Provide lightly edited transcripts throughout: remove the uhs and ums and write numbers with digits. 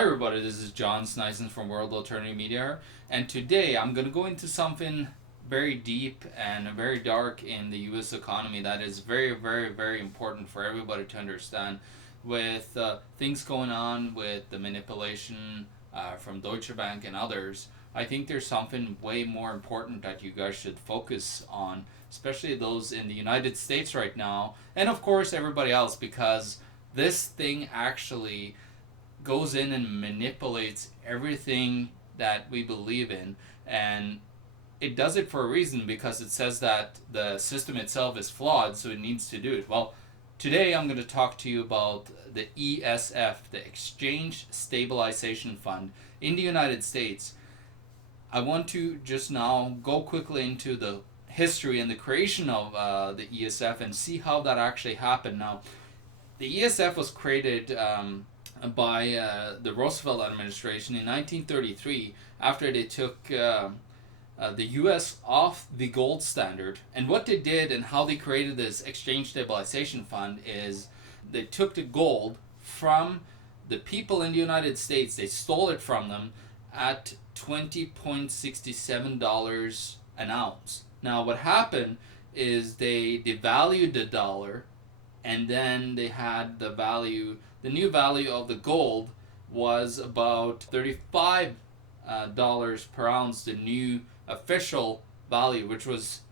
Hi everybody, this is John Sneisen from World Alternative Media, and today I'm going to go into something very deep and very dark in the US economy that is very, very, very important for everybody to understand with things going on with the manipulation from Deutsche Bank and others. I think there's something way more important that you guys should focus on, especially those in the United States right now, and of course everybody else, because this thing actually goes in and manipulates everything that we believe in, and it does it for a reason because it says that the system itself is flawed, so it needs to do it. Well, today I'm going to talk to you about the ESF, the Exchange Stabilization Fund in the United States. I want to just now go quickly into the history and the creation of the ESF and see how that actually happened. Now, the ESF was created by the Roosevelt administration in 1933 after they took the U.S. off the gold standard. And what they did and how they created this Exchange Stabilization Fund is they took the gold from the people in the United States, they stole it from them at $20.67 an ounce. Now what happened is they devalued the dollar, and then they had the new value of the gold was about $35 per ounce, the new official value, which was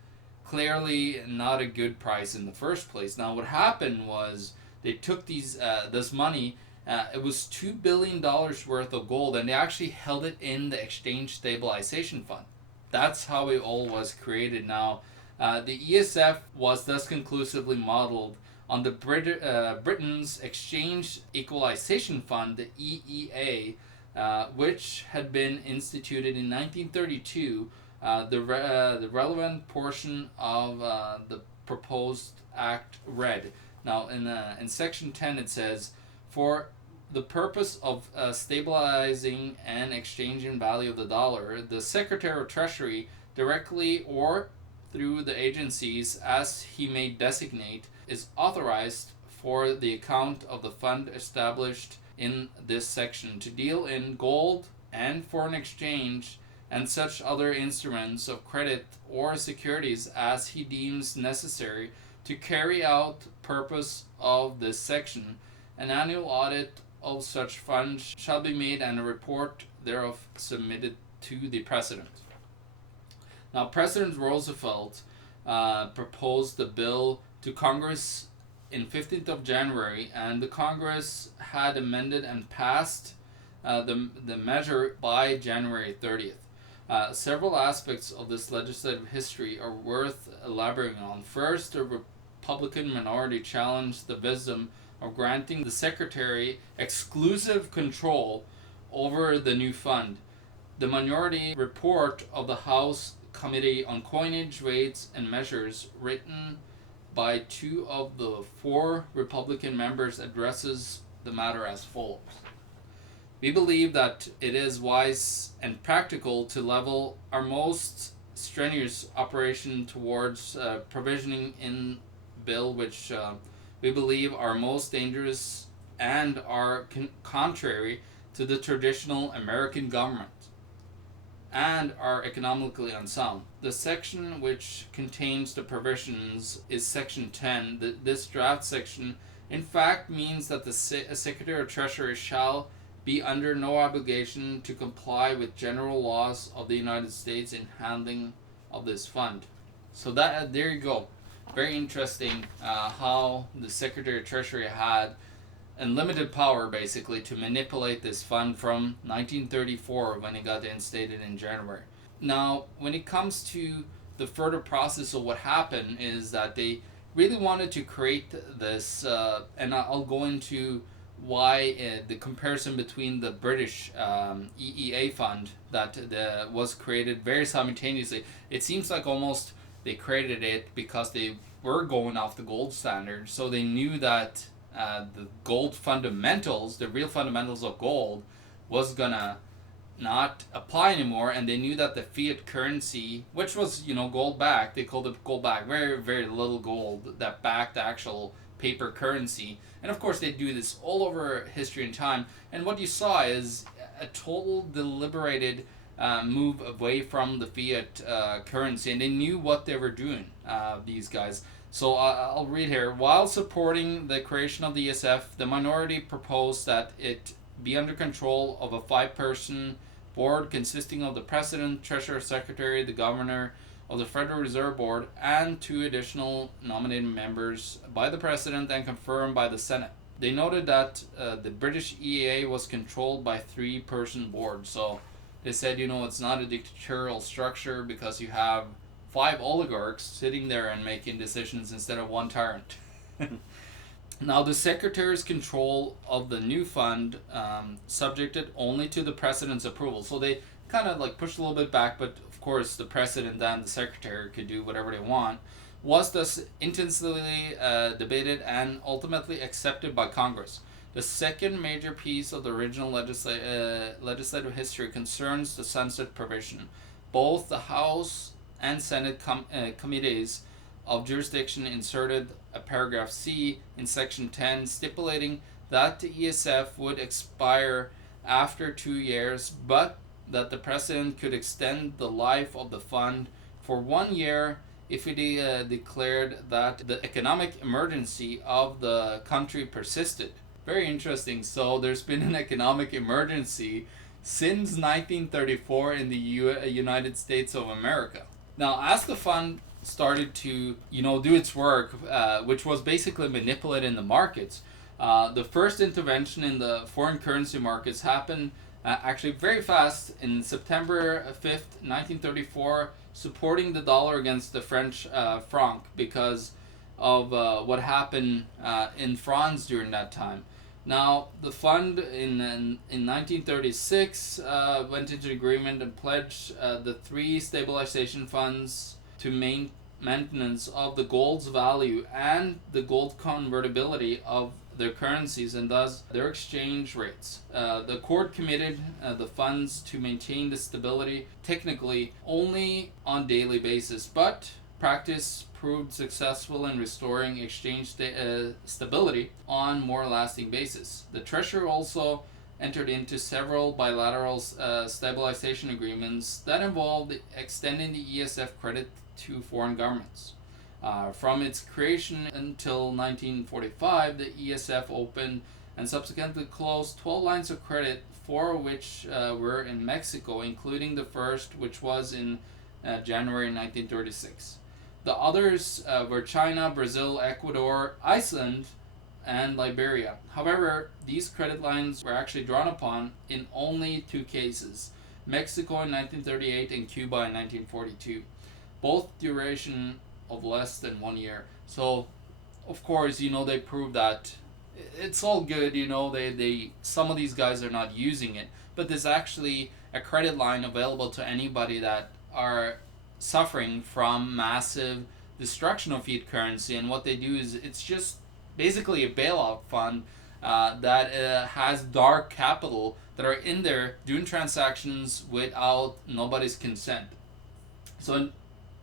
clearly not a good price in the first place. Now what happened was they took this money, it was $2 billion worth of gold, and they actually held it in the Exchange Stabilization Fund. That's how it all was created. Now the ESF was thus conclusively modeled on the Britain's Exchange Equalization Fund, the EEA, which had been instituted in 1932. The relevant portion of the proposed act read. Now, in Section 10, it says, for the purpose of stabilizing and exchanging value of the dollar, the Secretary of Treasury, directly or through the agencies as he may designate, is authorized for the account of the fund established in this section to deal in gold and foreign exchange and such other instruments of credit or securities as he deems necessary to carry out purpose of this section. An annual audit of such funds shall be made and a report thereof submitted to the President. Now, President Roosevelt proposed the bill to Congress in 15th of January, and the Congress had amended and passed the measure by January 30th. Several aspects of this legislative history are worth elaborating on. First, the Republican minority challenged the wisdom of granting the Secretary exclusive control over the new fund. The minority report of the House Committee on Coinage, Rates, and Measures, written by two of the four Republican members, addresses the matter as follows. We believe that it is wise and practical to level our most strenuous operation towards provisioning in bill which we believe are most dangerous and are contrary to the traditional American government and are economically unsound. The section which contains the provisions is Section 10. This draft section, in fact, means that the Secretary of Treasury shall be under no obligation to comply with general laws of the United States in handling of this fund. So that there you go. Very interesting how the Secretary of Treasury had unlimited power basically to manipulate this fund from 1934 when it got instated in January. Now, when it comes to the further process of what happened is that they really wanted to create this, and I'll go into why the comparison between the British EEA fund that was created very simultaneously. It seems like almost they created it because they were going off the gold standard, so they knew that the gold fundamentals, the real fundamentals of gold, was gonna not apply anymore, and they knew that the fiat currency, which was gold backed, they called it gold backed, very very little gold that backed the actual paper currency. And of course, they do this all over history and time. And what you saw is a total deliberated move away from the fiat currency, and they knew what they were doing, these guys. So I'll read here. While supporting the creation of the ESF, the minority proposed that it be under control of a 5-person board consisting of the president, treasurer, secretary, the governor of the Federal Reserve Board, and 2 additional nominated members by the president and confirmed by the Senate. They noted that the British EEA was controlled by 3-person board. So they said, it's not a dictatorial structure because you have 5 oligarchs sitting there and making decisions instead of 1 tyrant. Now, the secretary's control of the new fund subjected only to the president's approval. So they kind of pushed a little bit back, but of course the president and the secretary could do whatever they want. Was thus intensely debated and ultimately accepted by Congress. The second major piece of the original legislative history concerns the sunset provision. Both the House and Senate committees of jurisdiction inserted a paragraph C in section 10 stipulating that the ESF would expire after 2 years, but that the president could extend the life of the fund for 1 year if he declared that the economic emergency of the country persisted. Very interesting. So there's been an economic emergency since 1934 in the United States of America. Now, as the fund started to do its work, which was basically manipulating the markets, the first intervention in the foreign currency markets happened actually very fast in September 5th, 1934, supporting the dollar against the French franc because of what happened in France during that time. Now, the fund in 1936 went into agreement and pledged the 3 stabilization funds to maintenance of the gold's value and the gold convertibility of their currencies and thus their exchange rates. The court committed the funds to maintain the stability technically only on daily basis, but practice proved successful in restoring exchange stability on more lasting basis. The Treasury also entered into several bilateral stabilization agreements that involved extending the ESF credit to foreign governments. From its creation until 1945, the ESF opened and subsequently closed 12 lines of credit, 4 of which were in Mexico, including the first, which was in January 1936. The others were China, Brazil, Ecuador, Iceland, and Liberia. However, these credit lines were actually drawn upon in only 2 cases, Mexico in 1938 and Cuba in 1942, both duration of less than 1 year. So, of course, they prove that it's all good, they some of these guys are not using it, but there's actually a credit line available to anybody that are suffering from massive destruction of fiat currency. And what they do is it's just basically a bailout fund that has dark capital that are in there doing transactions without nobody's consent. So in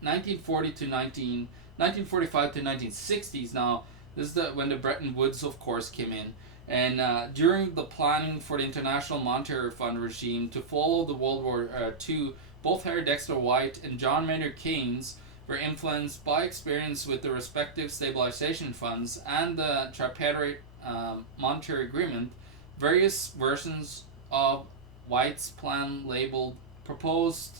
1945 to 1960s, now this is when the Bretton Woods, of course, came in. And during the planning for the International Monetary Fund regime to follow the World War II, both Harry Dexter White and John Maynard Keynes were influenced by experience with the respective stabilization funds and the tripartite monetary agreement. Various versions of White's plan labeled proposed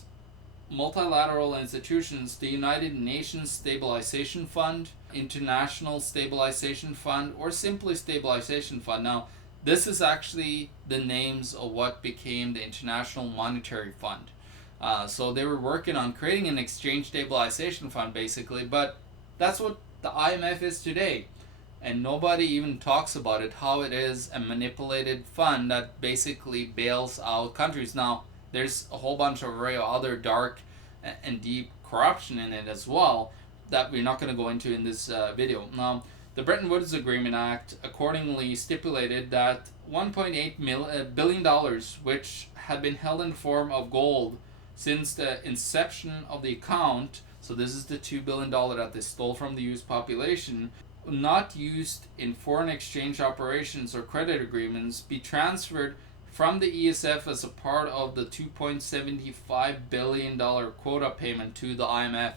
multilateral institutions the United Nations Stabilization Fund, International Stabilization Fund, or simply Stabilization Fund. Now, this is actually the names of what became the International Monetary Fund. So they were working on creating an exchange stabilization fund, basically, but that's what the IMF is today. And nobody even talks about it, how it is a manipulated fund that basically bails out countries. Now, there's a whole bunch of other dark and deep corruption in it as well that we're not going to go into in this video. Now, the Bretton Woods Agreement Act accordingly stipulated that $1.8 billion, which had been held in the form of gold since the inception of the account, so this is the $2 billion that they stole from the US population, not used in foreign exchange operations or credit agreements be transferred from the ESF as a part of the $2.75 billion quota payment to the IMF.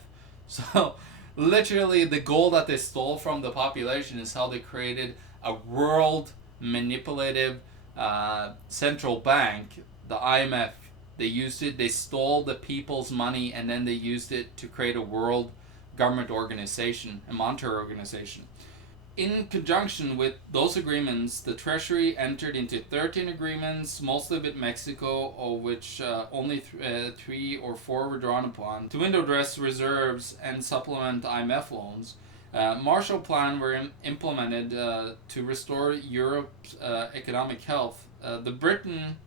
So, literally, the gold that they stole from the population is how they created a world manipulative central bank, the IMF. They used it, they stole the people's money, and then they used it to create a world government organization, a monetary organization. In conjunction with those agreements, the Treasury entered into 13 agreements, mostly with Mexico, of which only 3 or 4 were drawn upon, to window dress reserves and supplement IMF loans. Marshall Plan were implemented to restore Europe's economic health. The Britain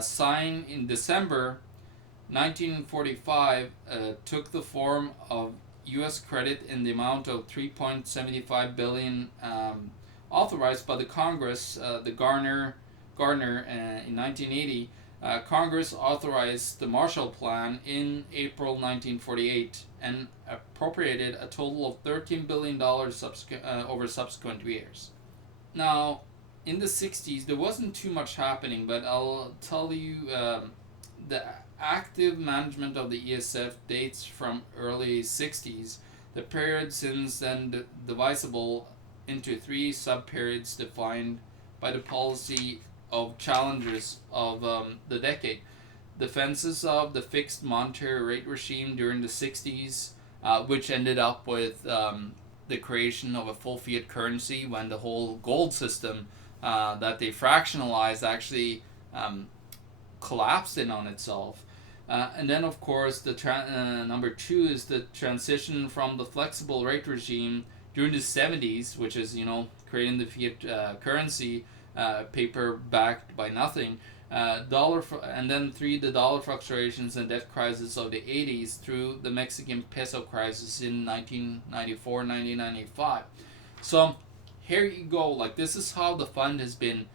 signed in December 1945 took the form of U.S. credit in the amount of $3.75 billion authorized by the Congress. The Gardner in 1980. Congress authorized the Marshall Plan in April 1948 and appropriated a total of $13 billion over subsequent years. Now, in the 60s, there wasn't too much happening, but I'll tell you the active management of the ESF dates from early 60s. The period since then divisible into 3 sub-periods defined by the policy of challenges of the decade. Defenses of the fixed monetary rate regime during the 60s, which ended up with the creation of a full fiat currency when the whole gold system that they fractionalized actually collapsed in on itself. And then, of course, the number 2 is the transition from the flexible rate regime during the 70s, which is, creating the fiat currency, paper backed by nothing, and then 3, the dollar fluctuations and debt crisis of the 80s through the Mexican peso crisis in 1994-1995. So here you go. Like, this is how the fund has been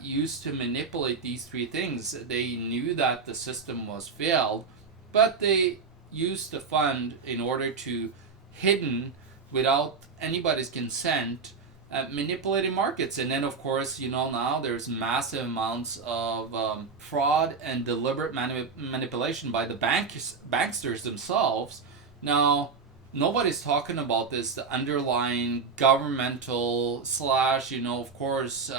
used to manipulate these 3 things. They knew that the system was failed, but they used the fund in order to hidden, without anybody's consent, manipulating markets. And then, of course, now there's massive amounts of fraud and deliberate manipulation by the banksters themselves. Now, nobody's talking about this, the underlying governmental slash, of course,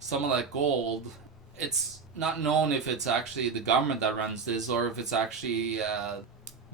some of that gold. It's not known if it's actually the government that runs this or if it's actually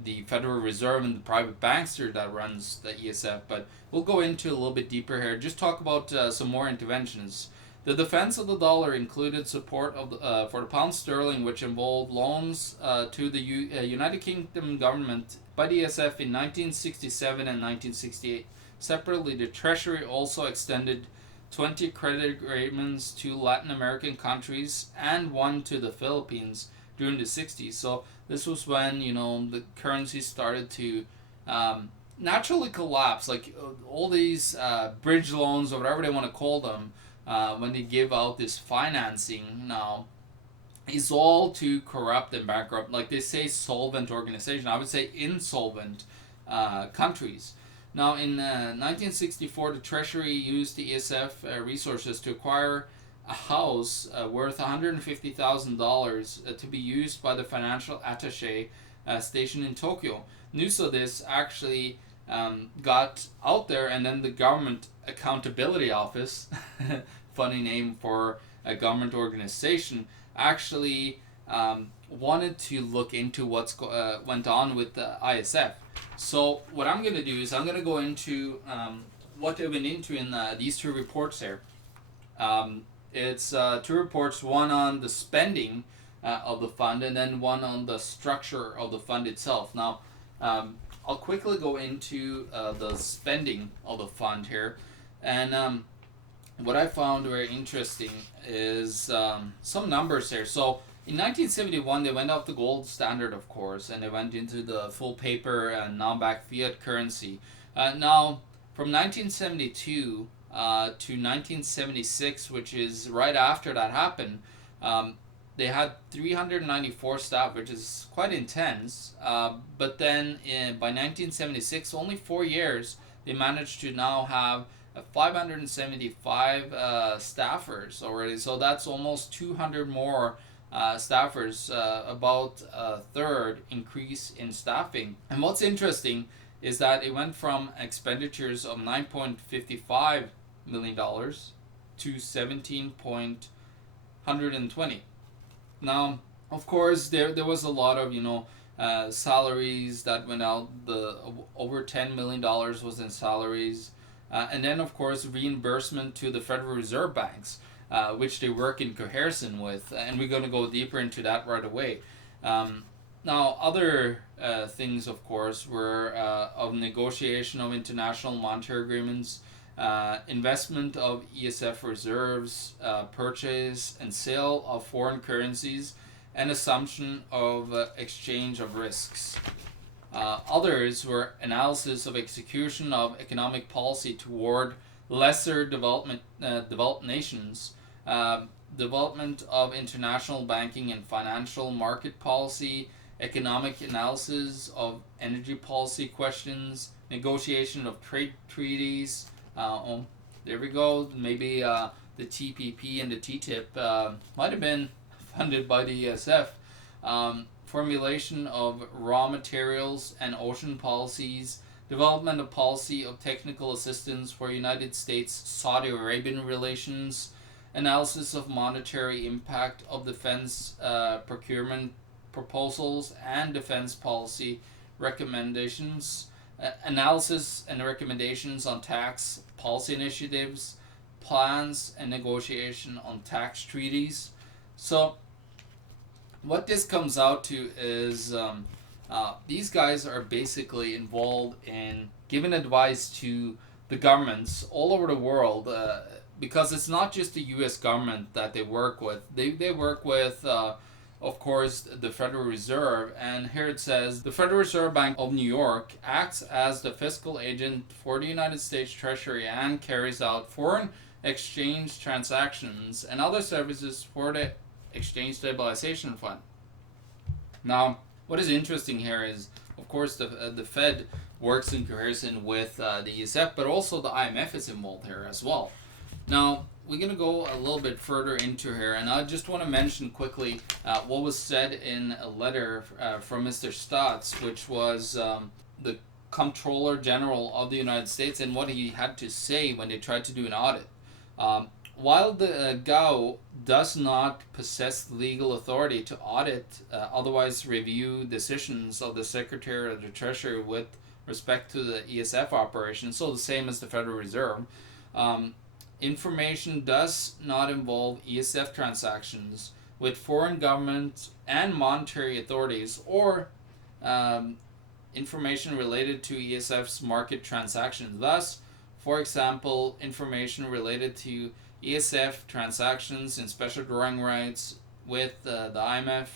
the Federal Reserve and the private bankster that runs the ESF, but we'll go into a little bit deeper here. Just talk about some more interventions. The defense of the dollar included support of for the pound sterling, which involved loans to the United Kingdom government by the ESF in 1967 and 1968. Separately, the Treasury also extended 20 credit agreements to Latin American countries and 1 to the Philippines during the 60s. So this was when, the currency started to naturally collapse. Like all these bridge loans or whatever they want to call them, when they give out this financing now, is all to corrupt and bankrupt. Like they say solvent organization. I would say insolvent countries. Now, in 1964, the Treasury used the ESF resources to acquire a house worth $150,000 to be used by the financial attaché stationed in Tokyo. News of this actually got out there, and then the Government Accountability Office, funny name for a government organization, actually wanted to look into what's went on with the ISF. So what I'm going to do is I'm going to go into what they've been into in these 2 reports here. It's 2 reports, one on the spending of the fund and then one on the structure of the fund itself. Now, I'll quickly go into the spending of the fund here. And what I found very interesting is some numbers here. So in 1971, they went off the gold standard, of course, and they went into the full paper and non-backed fiat currency. Now, from 1972 to 1976, which is right after that happened, they had 394 staff, which is quite intense. But then by 1976, only 4 years, they managed to now have 575 staffers already. So that's almost 200 more staffers, about a third increase in staffing. And what's interesting is that it went from expenditures of $9.55 million to 17.120. Now, of course, there was a lot of salaries that went out. The over $10 million was in salaries, and then of course reimbursement to the Federal Reserve banks, which they work in comparison with, and we're going to go deeper into that right away. Now, other things, of course, were of negotiation of international monetary agreements, investment of ESF reserves, purchase and sale of foreign currencies, and assumption of exchange of risks. Others were analysis of execution of economic policy toward lesser developed nations, development of international banking and financial market policy, economic analysis of energy policy questions, negotiation of trade treaties. There we go. Maybe the TPP and the TTIP might have been funded by the ESF. Formulation of raw materials and ocean policies, development of policy of technical assistance for United States-Saudi Arabian relations, analysis of monetary impact of defense procurement proposals and defense policy recommendations, analysis and recommendations on tax policy initiatives, plans and negotiation on tax treaties. So what this comes out to is these guys are basically involved in giving advice to the governments all over the world, because it's not just the U.S. government that they work with. They work with, of course, the Federal Reserve, and here it says, the Federal Reserve Bank of New York acts as the fiscal agent for the United States Treasury and carries out foreign exchange transactions and other services for the Exchange Stabilization Fund. Now, what is interesting here is, of course, the Fed works in comparison with the ESF, but also the IMF is involved here as well. Now, we're going to go a little bit further into here, and I just want to mention quickly what was said in a letter from Mr. Stotz, which was the Comptroller General of the United States, and what he had to say when they tried to do an audit. While the GAO does not possess legal authority to audit, otherwise review decisions of the Secretary of the Treasury with respect to the ESF operation, so the same as the Federal Reserve, information does not involve ESF transactions with foreign governments and monetary authorities, or information related to ESF's market transactions. Thus, for example, information related to ESF transactions and special drawing rights with the IMF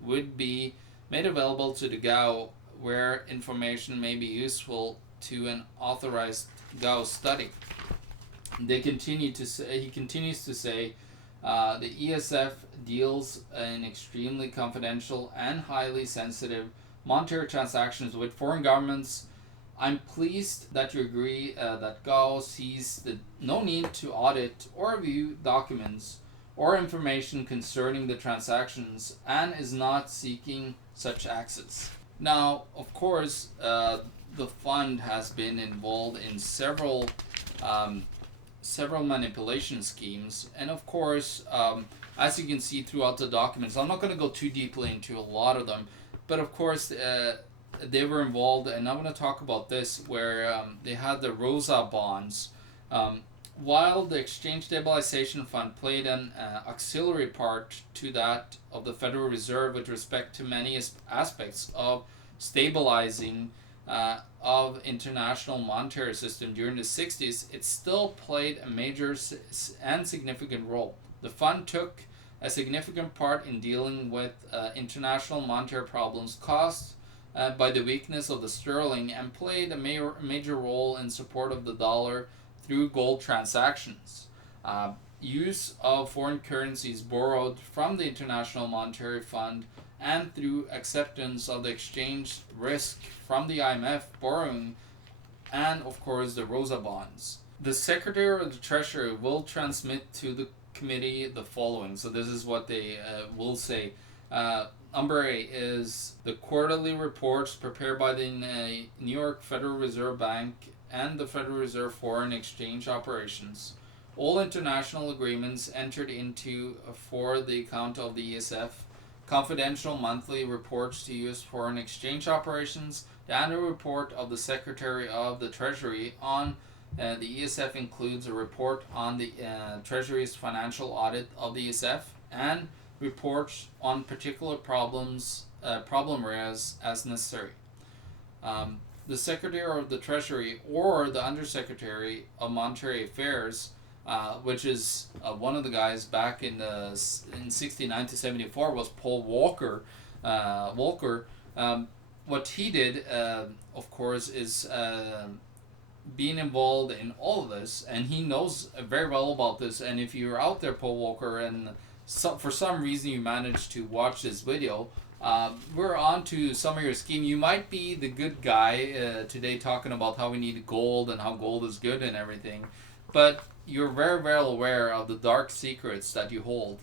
would be made available to the GAO, where information may be useful to an authorized GAO study. He continues to say, the ESF deals in extremely confidential and highly sensitive monetary transactions with foreign governments. I'm pleased that you agree that GAO sees no need to audit or review documents or information concerning the transactions and is not seeking such access. Now, of course, the fund has been involved in several manipulation schemes, and of course, as you can see throughout the documents, I'm not going to go too deeply into a lot of them, but of course, they were involved, and I'm going to talk about this, where they had the Rosa bonds. While the Exchange Stabilization Fund played an auxiliary part to that of the Federal Reserve with respect to many aspects of stabilizing of international monetary system during the 60s, it still played a major and significant role. The fund took a significant part in dealing with international monetary problems caused by the weakness of the sterling, and played a major role in support of the dollar through gold transactions. Use of foreign currencies borrowed from the International Monetary Fund, and through acceptance of the exchange risk from the IMF borrowing, and of course the Rosa bonds. The Secretary of the Treasury will transmit to the committee the following. So this is what they will say. Number 8 is the quarterly reports prepared by the New York Federal Reserve Bank and the Federal Reserve Foreign Exchange Operations. All international agreements entered into for the account of the ESF, confidential monthly reports to U.S. foreign exchange operations, the annual report of the Secretary of the Treasury on the ESF includes a report on the Treasury's financial audit of the ESF and reports on particular problem areas as necessary. The Secretary of the Treasury or the Undersecretary of Monetary Affairs, which is one of the guys back in 69 to 74 was Paul Walker. What he did, of course, is being involved in all of this, and he knows very well about this. And if you're out there, Paul Walker, and for some reason you managed to watch this video, we're on to some of your scheme. You might be the good guy today talking about how we need gold and how gold is good and everything, but you're very well aware of the dark secrets that you hold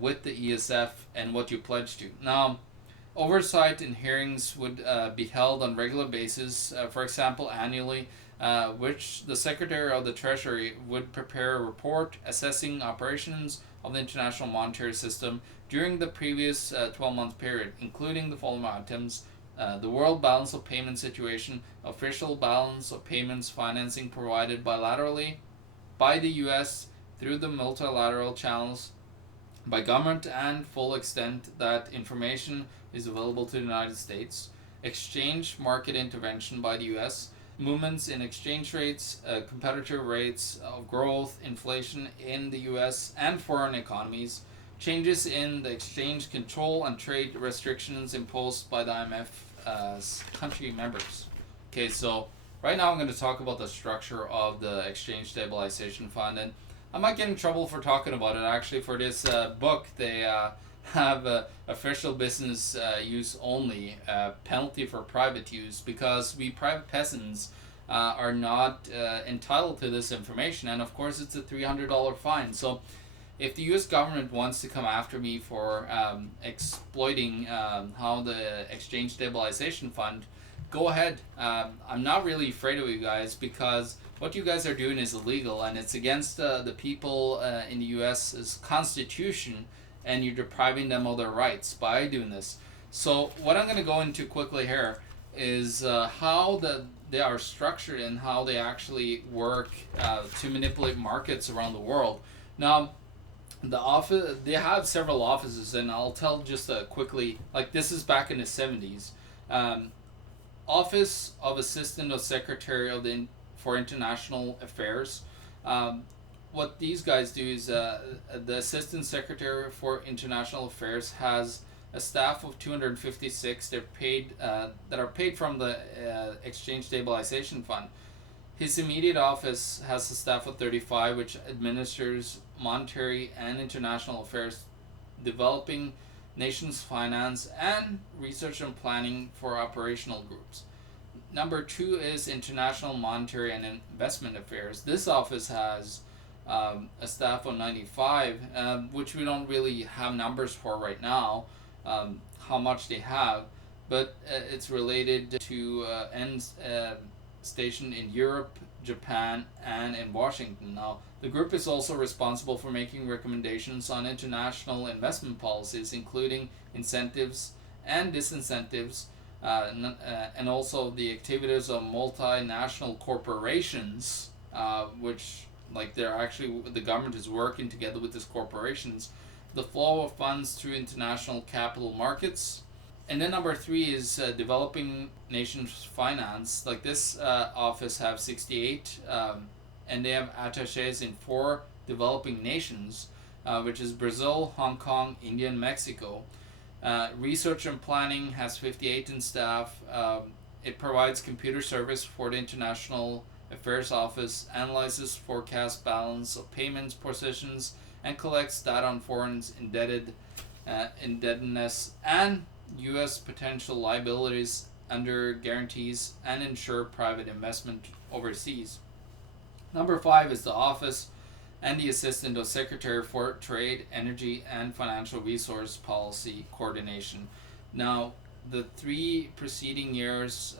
with the ESF and what you pledge to. Now, oversight and hearings would be held on regular basis, for example, annually, which the Secretary of the Treasury would prepare a report assessing operations of the international monetary system during the previous 12-month period, including the following items: the world balance of payment situation, official balance of payments financing provided bilaterally by the U.S. through the multilateral channels, by government and full extent that information is available to the United States, exchange market intervention by the U.S., movements in exchange rates, competitor rates of growth, inflation in the U.S. and foreign economies, changes in the exchange control and trade restrictions imposed by the IMF's country members. Okay, so right now I'm going to talk about the structure of the Exchange Stabilization Fund, and I might get in trouble for talking about it. Actually, for this book, they have official business use only, penalty for private use, because we private peasants are not entitled to this information, and of course it's a $300 fine. So if the U.S. government wants to come after me for exploiting how the Exchange Stabilization Fund, go ahead. I'm not really afraid of you guys, because what you guys are doing is illegal, and it's against the people in the U.S.'s constitution, and you're depriving them of their rights by doing this. So what I'm going to go into quickly here is how they are structured and how they actually work to manipulate markets around the world. Now, they have several offices, and I'll tell just quickly, like this is back in the 70s. Office of Assistant of Secretary for International Affairs. What these guys do is the Assistant Secretary for International Affairs has a staff of 256. They're paid that are paid from the Exchange Stabilization Fund. His immediate office has a staff of 35, which administers monetary and international affairs, developing nations' finance, and research and planning for operational groups. Number 2 is International Monetary and Investment Affairs. This office has a staff of 95, which we don't really have numbers for right now, how much they have, but it's related to ends stationed in Europe, Japan, and in Washington. Now, the group is also responsible for making recommendations on international investment policies, including incentives and disincentives, and also the activities of multinational corporations, which, like, they're actually, the government is working together with these corporations, the flow of funds through international capital markets. And then number 3 is developing nations finance. Like this office have 68, and they have attaches in 4 developing nations, which is Brazil, Hong Kong, India, and Mexico. Research and planning has 58 in staff. It provides computer service for the International Affairs Office, analyzes forecast balance of payments positions, and collects data on foreign indebtedness and U.S. potential liabilities under guarantees, and ensure private investment overseas. Number 5 is the Office and the Assistant of Secretary for Trade, Energy, and Financial Resource Policy Coordination. Now, the 3 preceding years,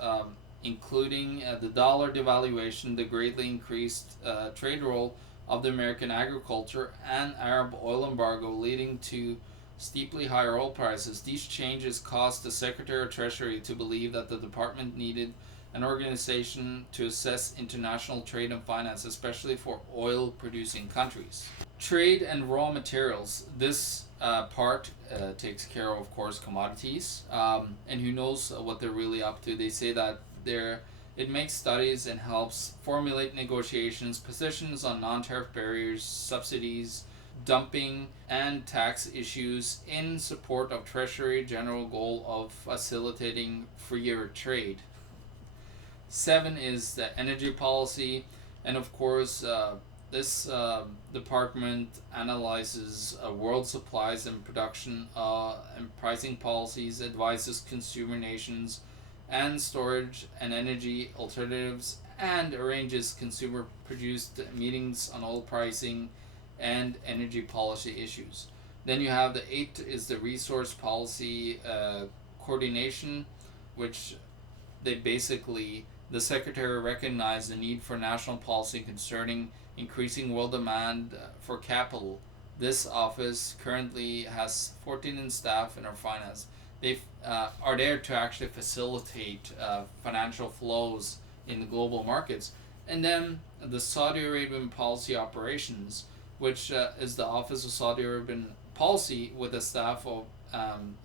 including the dollar devaluation, the greatly increased trade role of the American agriculture, and Arab oil embargo leading to steeply higher oil prices, these changes caused the Secretary of Treasury to believe that the department needed an organization to assess international trade and finance, especially for oil producing countries. Trade and raw materials. This part takes care of course, commodities. And who knows what they're really up to. They say that it makes studies and helps formulate negotiations, positions on non tariff barriers, subsidies, dumping, and tax issues in support of Treasury general goal of facilitating freer trade. 7 is the energy policy, and of course, this department analyzes world supplies and production and pricing policies, advises consumer nations and storage and energy alternatives, and arranges consumer produced meetings on oil pricing and energy policy issues. Then you have the 8 is the resource policy coordination, which they basically, the Secretary recognized the need for national policy concerning increasing world demand for capital. This office currently has 14 in staff and are finance. They are there to actually facilitate financial flows in the global markets. And then the Saudi Arabian Policy Operations, which is the Office of Saudi Arabian Policy with a staff of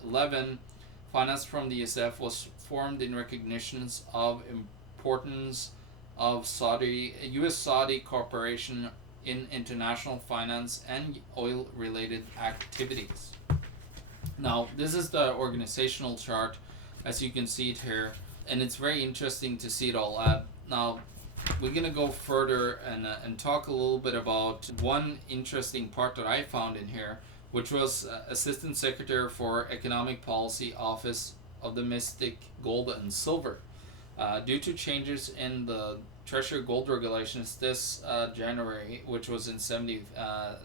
11, financed from the ESF, was formed in recognition of importance of U.S. Saudi cooperation in international finance and oil-related activities. Now, this is the organizational chart, as you can see it here, and it's very interesting to see it all. Now, we're going to go further and talk a little bit about one interesting part that I found in here, which was Assistant Secretary for Economic Policy, Office of Domestic Gold and Silver. Due to changes in the Treasury gold regulations this January, which was in 77,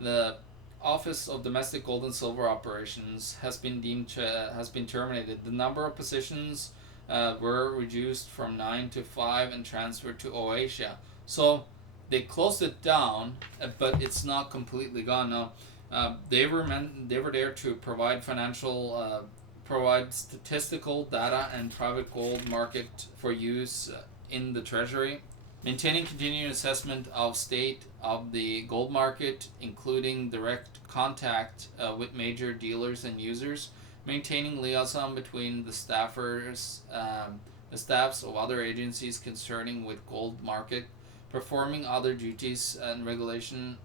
the Office of Domestic Gold and Silver Operations has been terminated. The number of positions were reduced from 9 to 5 and transferred to Oasia. So they closed it down, but it's not completely gone. Now, they were there to provide provide statistical data and private gold market for use in the Treasury, maintaining continuing assessment of state of the gold market, including direct contact with major dealers and users, maintaining liaison between the staffs of other agencies concerning with gold market, performing other duties and regulation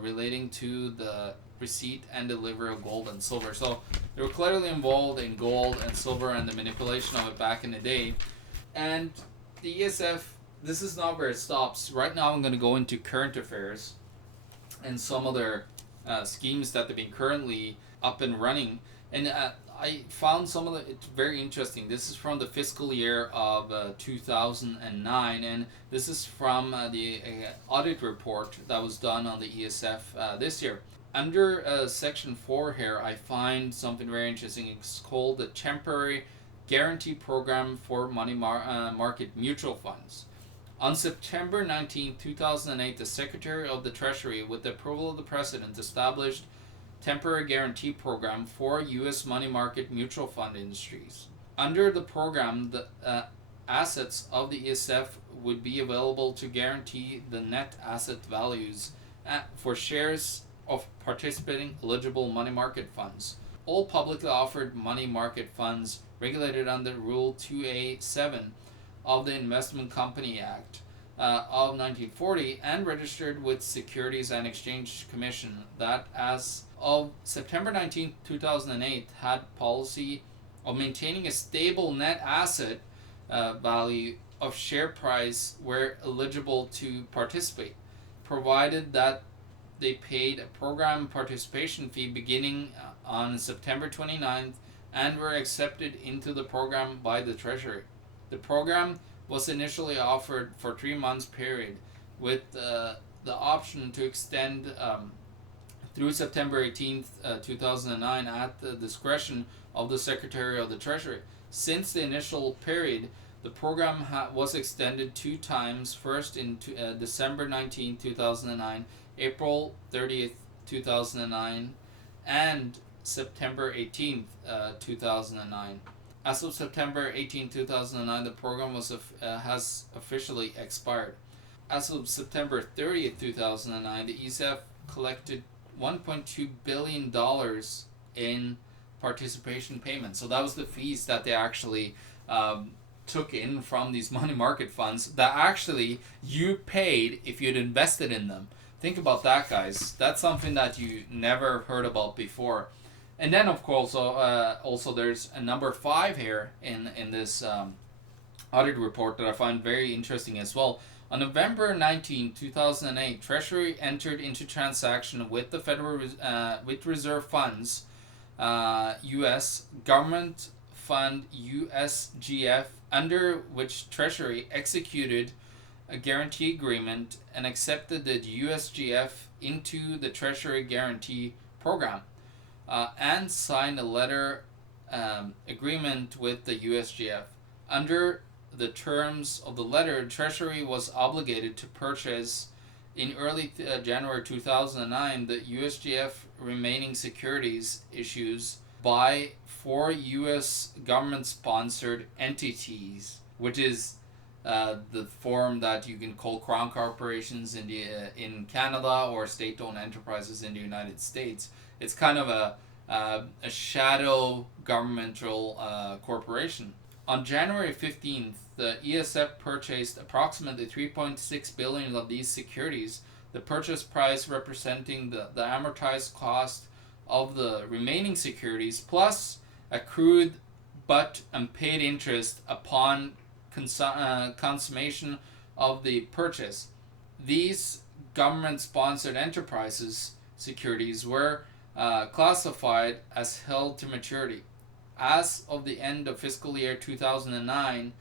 relating to the receipt and delivery of gold and silver. So they were clearly involved in gold and silver and the manipulation of it back in the day. And the ESF, this is not where it stops. Right now I'm going to go into current affairs and some other schemes that have been currently up and running. And I found some of it's very interesting. This is from the fiscal year of 2009, and this is from the audit report that was done on the ESF this year. Under section 4 here, I find something very interesting. It's called the Temporary Guarantee Program for Money Market Mutual Funds. On September 19, 2008, the Secretary of the Treasury, with the approval of the President, established Temporary Guarantee Program for U.S. money market mutual fund industries. Under the program, the assets of the ESF would be available to guarantee the net asset values for shares of participating eligible money market funds. All publicly offered money market funds regulated under Rule 2A.7 of the Investment Company Act of 1940 and registered with Securities and Exchange Commission that as of September 19, 2008 had policy of maintaining a stable net asset value of share price where eligible to participate, provided that they paid a program participation fee beginning on September 29th and were accepted into the program by the Treasury. The program was initially offered for 3 months period, with the option to extend through September 18th, 2009, at the discretion of the Secretary of the Treasury. Since the initial period, the program was extended 2 times, first in December 19th, 2009, April 30th, 2009, and September 18th, 2009. As of September 18, 2009, the program has officially expired. As of September 30th, 2009, the ESF collected $1.2 billion in participation payments. So that was the fees that they actually took in from these money market funds that actually you paid if you'd invested in them. Think about that, guys. That's something that you never heard about before. And then, of course, also there's a number 5 here in this audit report that I find very interesting as well. On November 19, 2008, Treasury entered into transaction with the Federal with Reserve Funds, U.S. Government Fund USGF, under which Treasury executed a guarantee agreement and accepted the USGF into the Treasury Guarantee Program, and signed a letter agreement with the USGF. Under the terms of the letter, Treasury was obligated to purchase in early January 2009 the USGF remaining securities issues by 4 U.S. government-sponsored entities, which is the form that you can call crown corporations in Canada or state-owned enterprises in the United States. It's kind of a shadow governmental corporation. On January 15th, the ESF purchased approximately $3.6 billion of these securities, the purchase price representing the amortized cost of the remaining securities plus accrued but unpaid interest upon consummation of the purchase. These government-sponsored enterprises securities were classified as held to maturity. As of the end of fiscal year 2009,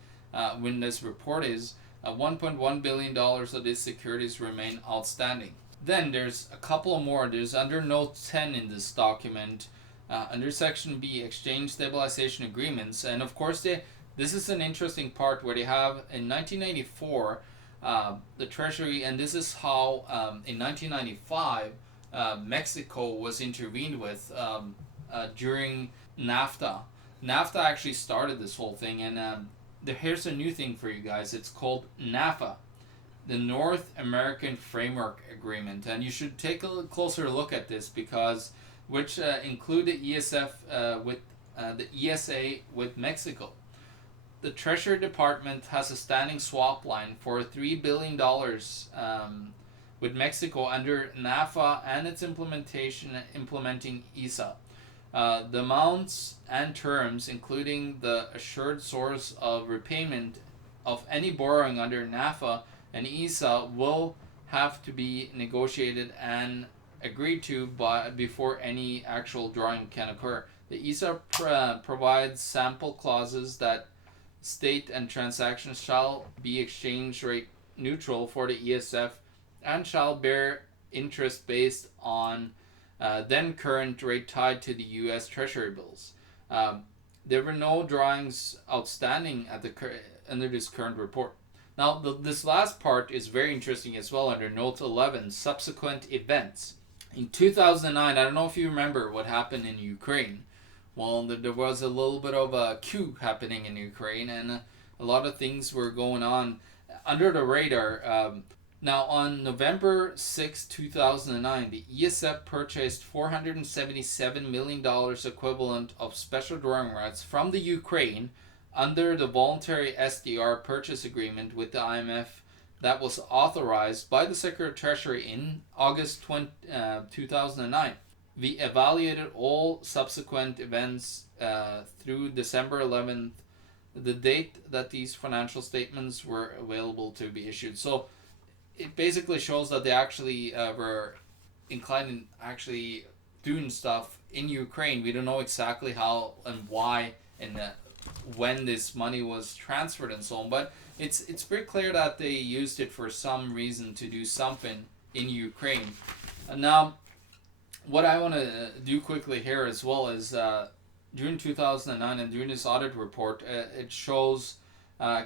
when this report is, $1.1 billion of these securities remain outstanding. Then there's a couple more. There's under Note 10 in this document, under Section B, Exchange Stabilization Agreements. And of course, this is an interesting part where they have, in 1994, the Treasury, and this is how, in 1995, Mexico was intervened with during NAFTA. NAFTA actually started this whole thing, and here's a new thing for you guys. It's called NAFA, the North American Framework Agreement, and you should take a closer look at this because which include the ESF with the ESA with Mexico. The Treasury Department has a standing swap line for $3 billion with Mexico under NAFA and its implementing ESA. The amounts and terms, including the assured source of repayment of any borrowing under NAFA and ESA, will have to be negotiated and agreed to before any actual drawing can occur. The ESA provides sample clauses that state and transactions shall be exchange rate neutral for the ESF and shall bear interest based on then current rate tied to the U.S. Treasury bills. There were no drawings outstanding under this current report. Now, this last part is very interesting as well under Note 11, Subsequent Events. In 2009, I don't know if you remember what happened in Ukraine. Well, there was a little bit of a coup happening in Ukraine, and a lot of things were going on under the radar. Now, on November 6, 2009, the ESF purchased $477 million equivalent of special drawing rights from the Ukraine under the voluntary SDR purchase agreement with the IMF that was authorized by the Secretary of Treasury in August 2009. We evaluated all subsequent events through December 11th, the date that these financial statements were available to be issued. So it basically shows that they actually were inclined in actually doing stuff in Ukraine. We don't know exactly how and why and when this money was transferred and so on. But it's pretty clear that they used it for some reason to do something in Ukraine. Now, what I want to do quickly here as well is during 2009 and during this audit report, it shows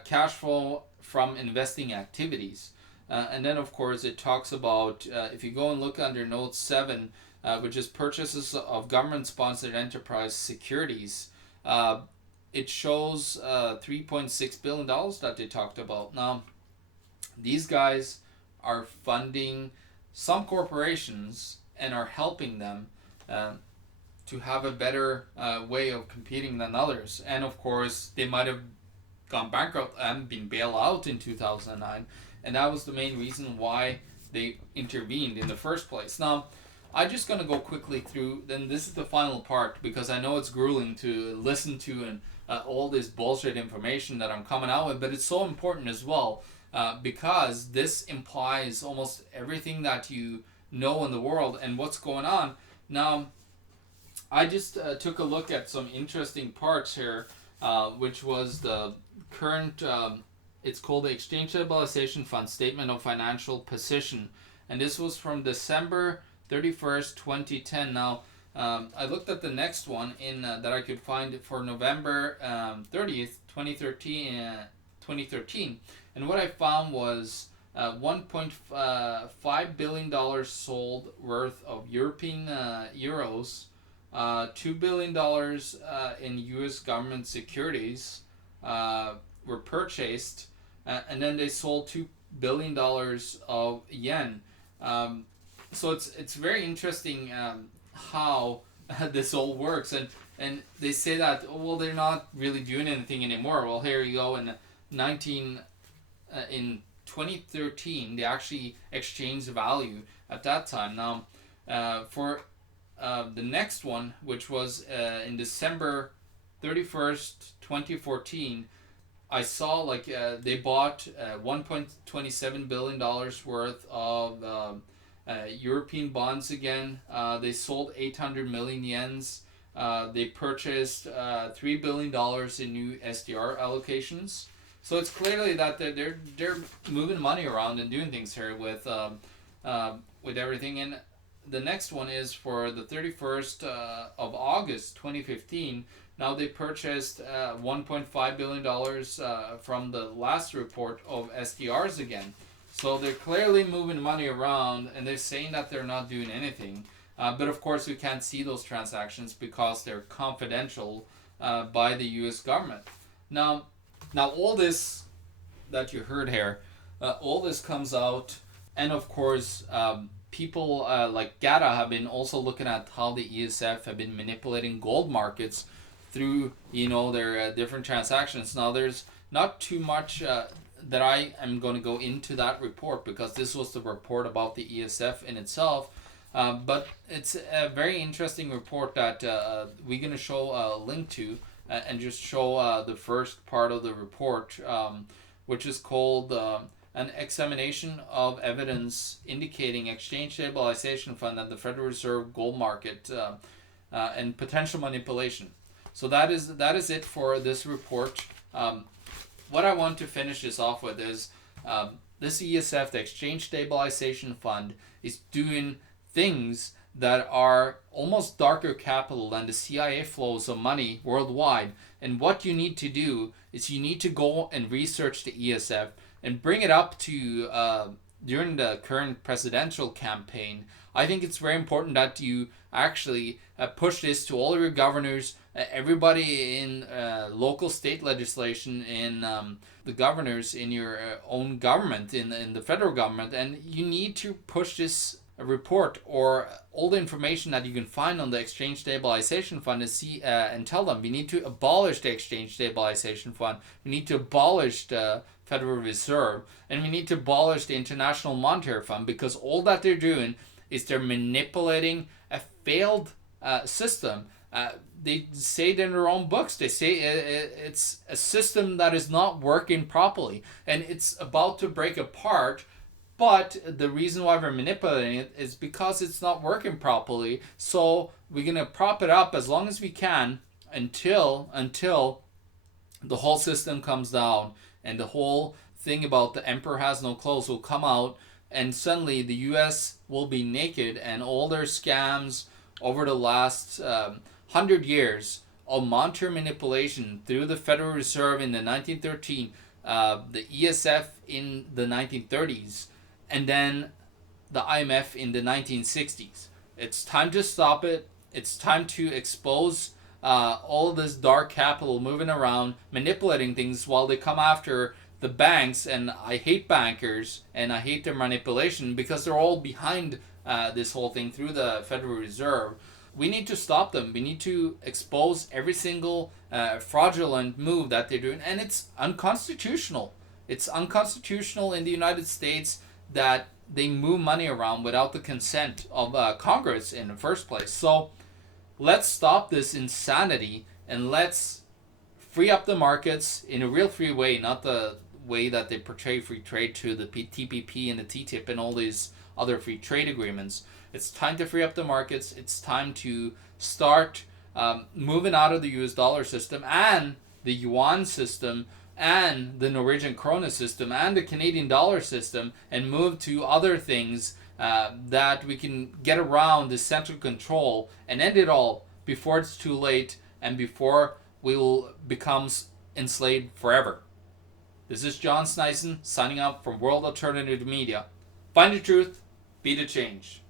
cash flow from investing activities. And then, of course, it talks about, if you go and look under Note 7, which is purchases of government-sponsored enterprise securities, it shows $3.6 billion that they talked about. Now, these guys are funding some corporations and are helping them to have a better way of competing than others. And of course, they might have gone bankrupt and been bailed out in 2009. And that was the main reason why they intervened in the first place. Now, I'm just going to go quickly through, then this is the final part, because I know it's grueling to listen to and all this bullshit information that I'm coming out with, but it's so important as well, because this implies almost everything that you know in the world and what's going on. Now, I just took a look at some interesting parts here, which was the current, it's called the Exchange Stabilization Fund Statement of Financial Position. And this was from December 31st, 2010. Now, I looked at the next one in that I could find for November 30th, 2013. And what I found was $1.5 billion sold worth of European euros, $2 billion in U.S. government securities were purchased, and then they sold $2 billion of yen. So it's very interesting how this all works, and they say that, oh, well, they're not really doing anything anymore. Well, here you go. In 2013, they actually exchanged value at that time. Now, for the next one, which was in December 31st, 2014, I saw like they bought $1.27 billion worth of European bonds again. They sold 800 million yens. They purchased $3 billion in new SDR allocations. So it's clearly that they're moving money around and doing things here with everything. And the next one is for the 31st of August 2015. Now they purchased $1.5 billion from the last report of SDRs again. So they're clearly moving money around, and they're saying that they're not doing anything. But of course, we can't see those transactions because they're confidential by the U.S. government. Now all this that you heard here, all this comes out, and of course, people like GATA have been also looking at how the ESF have been manipulating gold markets through their different transactions. Now there's not too much that I am going to go into that report, because this was the report about the ESF in itself. But it's a very interesting report that we're going to show a link to and just show the first part of the report, which is called an examination of evidence indicating Exchange Stabilization Fund and the Federal Reserve gold market and potential manipulation. So that is it for this report. What I want to finish this off with is this ESF, the Exchange Stabilization Fund, is doing things that are almost darker capital than the CIA flows of money worldwide. And what you need to do is you need to go and research the ESF and bring it up to during the current presidential campaign. I think it's very important that you actually push this to all of your governors, everybody in local state legislation, in the governors in your own government, in the federal government, and you need to push this report or all the information that you can find on the Exchange Stabilization Fund and see and tell them we need to abolish the Exchange Stabilization Fund, we need to abolish the Federal Reserve, and we need to abolish the International Monetary Fund, because all that they're doing is they're manipulating a failed system. They say it in their own books. They say it's a system that is not working properly and it's about to break apart. But the reason why we're manipulating it is because it's not working properly. So we're going to prop it up as long as we can until the whole system comes down, and the whole thing about the emperor has no clothes will come out, and suddenly the US will be naked, and all their scams over the last 100 years of monetary manipulation through the Federal Reserve in the 1913, the ESF in the 1930s, and then the IMF in the 1960s. It's time to stop it. It's time to expose all of this dark capital moving around, manipulating things while they come after the banks. And I hate bankers and I hate their manipulation because they're all behind this whole thing through the Federal Reserve. We need to stop them. We need to expose every single fraudulent move that they're doing. And it's unconstitutional. It's unconstitutional in the United States that they move money around without the consent of Congress in the first place. So let's stop this insanity and let's free up the markets in a real free way, not the way that they portray free trade to the TPP and the TTIP and all these other free trade agreements. It's time to free up the markets. It's time to start moving out of the US dollar system and the yuan system and the Norwegian krona system and the Canadian dollar system and move to other things that we can get around this central control and end it all before it's too late and before we will become enslaved forever. This is John Sneisen signing out from World Alternative Media. Find the truth, be the change.